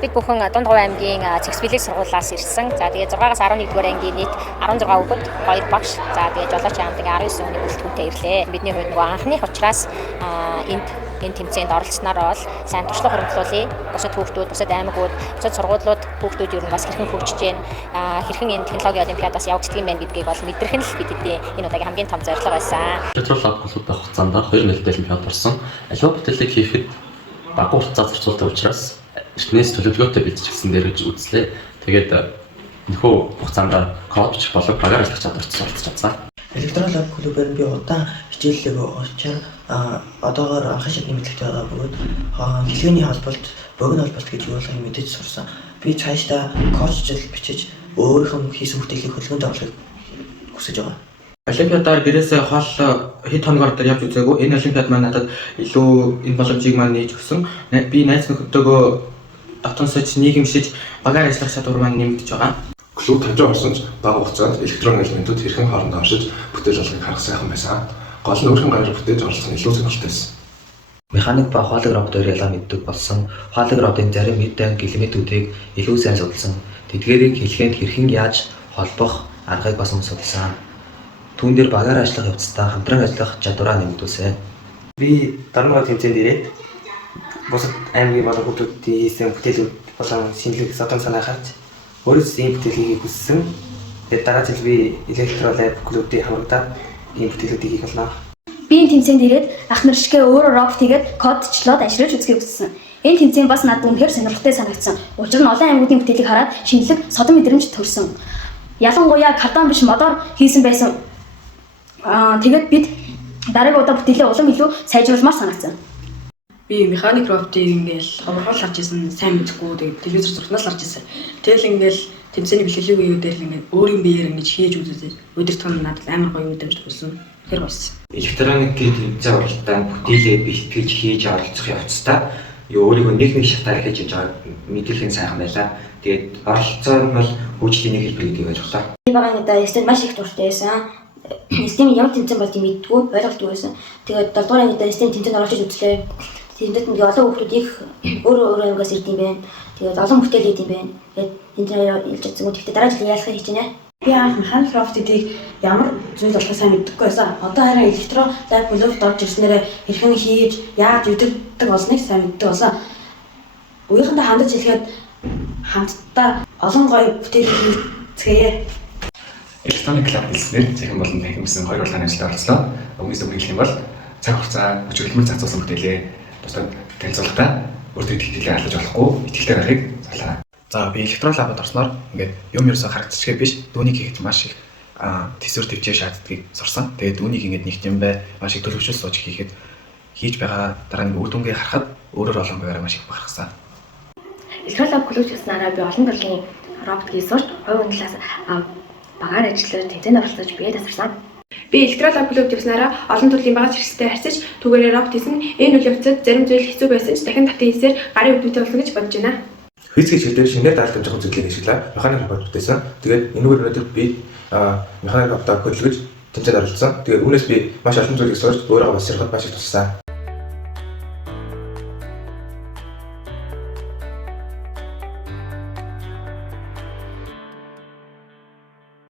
Бид бүхэн Дундгов аймгийн Цэгцбилэг сургуулиас ирсэн. За тэгээд 6-аас 11-р ангийн нийт 16 хүүхэд, 2 багш. За тэгээд жолооч хамтын 19 хүний бүрэлдэхүүнтэй ирлээ. Бидний хувьд нөгөө анхных учраас энэ тэмцээнд оролцсноор бол сайн туршлага хөрөнгөлүүлээ. Бусад хүүхдүүд, бусад аймагуд, бусад сургуулиуд хүүхдүүд ер нь бас хэрхэн хөгжиж байна, хэрхэн энэ технологийн олимпиадаас явагддаг юм байна гэдгийг бол мэдрэх нь л бидний энэ удаагийн хамгийн том зорилго байсан. Петрол лабхолуудын хугацаанд 2 нэлээд олимпиад орсон. Аливаа бүтээлийг хийхэд багу хугацаа зарцуулдаг учраас эртнээс төлөвлөгөөтэй бид ч гэсэн дээр гэж үзлээ. Тэгээд нөхөө хугацаанд код бичих болон багаар ажиллах чадварт суралцж чадсан. Электрон лаб клубээр би удаан хичээллэг очиж одоогоор анхан шатны мэдлэгтэй байгаа бөгөөд хэлхээний холболт, богино холболт гэж юу болохыг мэдэж сурсан. Би цаашдаа коучжил бичиж өөрийнхөө хийсэн бүтээлийг хөлгөнд оруулахыг хүсэж байгаа. Олимпиадаар гэрээсээ хол хэд хоногор дээр явж үзээгүй. Энэ олимпиад маань надад илүү энэ боломжийг маань нээж өгсөн. Би найз нөхдөдөө дотн сууж нийгэмшиж багаар ажиллах чадвар маань нэмэгдэж байгаа. Клуб тавьж орсон ч бага хугацаанд электрон элементүүд хэрхэн хоорондоо оршиж бүтээл болгохыг харах сайхан байсан. Гол нь өөрхөн гаяар бүтээж оруулах нь илүү сонирхолтой байсан. Механик ба хоолой роботоор ялгаа мэддэг болсон. Хоолой роботын зарим мэдээ элементүүдийг илүү сайн судалсан. Тэдгээрийг хэлхээнд хэрхэн яаж холбох аргыг бас судалсан. Түүн дээр багаар ажиллах явцдаа хамтран ажиллах чадвараа нэмэгдүүлсэн. Би дармаа тэмцээнд ирээд бусад аймгийн болон хүүхдүүдийн хийсэн бүтээлүүд болон шинэлэг содон санаа харж өөрөөс ийм бүтээлийг хүссэн. Тэгээд дараа жил би электрон лаб клубийн хамрагдаад ийм бүтээлүүдийг хийх болно. Би энэ тэмцээнд ирээд ах нар шигээ өөрөө робот хийгээд кодчлоод ажиллаж үзэхийг хүссэн. Энэ тэмцээн бас надад үнэхээр сонирхолтой санагдсан. Учир нь олон аймагуудын бүтээлийг хараад шинэлэг содон мэдрэмж төрсөн. Ялангуяа картон биш модоор хийсэн байсан. Тэгээд бид дараагийн удаа бүтээлээ улам илүү сайжруулмаар санагдсан. Би механик роботыг ингээл ховрохол харж исэн, сайн мэдэхгүй тэгээд телевизээр зурснаас харж исэн. Тэгэл ингээл тэмцээний бэлтгэлийн үеүүд дээр ингээл өөрийн биеэр ингэж хийж үзүүлээ. Өдөр тутмын надад амар гоё мэдрэмж төрсөн. Тэр болсон. Электроникийн тэмцээн оролтод бүтээлээ бэлтгэж хийж оролцох явцдаа өөрийгөө нэг шатаар хийж байгаа мэдээлэл сайхан байлаа. Тэгээд оролцоо нь бол хөгжлийн нэг хэлбэр гэдгийг ойлголоо. Би багаан удаа эсрэг маш их дуртай байсан. Систем ямар тэмцээн болдгийг мэддэггүй, ойлголтгүй байсан. Тэгээд 7 дугаар ангид систем тэмцээнд оролцож үзлээ. Тэнд нь олон хүүхдүүд их өөр ангиас ирд юм байна. Тэгээд олон бүтээл хийд юм байна. Тэгээд энэ хэлж чадсан. Гэхдээ дараа жил яалахыг хийж байна. Би анх механик роботыг ямар зүйл болохыг сайн мэддэггүй байсан. Одоо харин электрон лаб клубт орж ирснээр хэрхэн хийж, яаж үдирддэг болсныг сайн мэддэг болсон. Үеийнхэнтэй хандаж хэлэхэд хамтдаа олон гоё бүтээл хийцгээе. Электроник лаб хэлснээр цэхэн болон танхимсан 2 улааны ажилд оролцлоо. Өмнөөс өгөх юм бол цаг хугацаа өчигдөлмөр зарцуулсан бүтээлээ бусдад танилцуулахдаа өөртөө итгэл харлаж болохгүй итгэлтэй байхыг зарлаа. За би электрон лабад орсноор ингээд юм ерөөсө харагдчихгүй биш. Дүүнийг хийхэд маш их төсвөр төвчээ шаарддгийг сурсан. Тэгээд дүүнийг ингээд нэгт юм бай маш их төлөвшөл сууж хийхэд хийж байгаа дараа нэг үр дүнгээ харахад өөрөөр олон байгаараа маш их бахархсан. Электрон лаб клуб гэснээр би олон төрлийн робот хийж сурч, хувийн талаас багаар ажиллаж, тэмцээнд оролцож бие тасарсан. Би электрон лаб клуб гэснээр олон төрлийн багаж хэрэгсэлтэй харьцаж түүгээрээ робот хийсэн. Энэ үйл явцад зарим зүйл хэцүү байсан ч дахин татан хийсээр гарын өвдөлтөй болно гэж бодож байна. Физик хэлээр шинээр даалт амжих зүйлийг ашиглаа. Механик робот бүтээсэн. Тэгээд энэгээр өнөөдөр би механик роботоо хөдөлгөж тэмцээнд оролцсон. Тэгээд үүнээс би маш олон зүйлийг сурч өөрийгөө бас сурахад маш их туссан.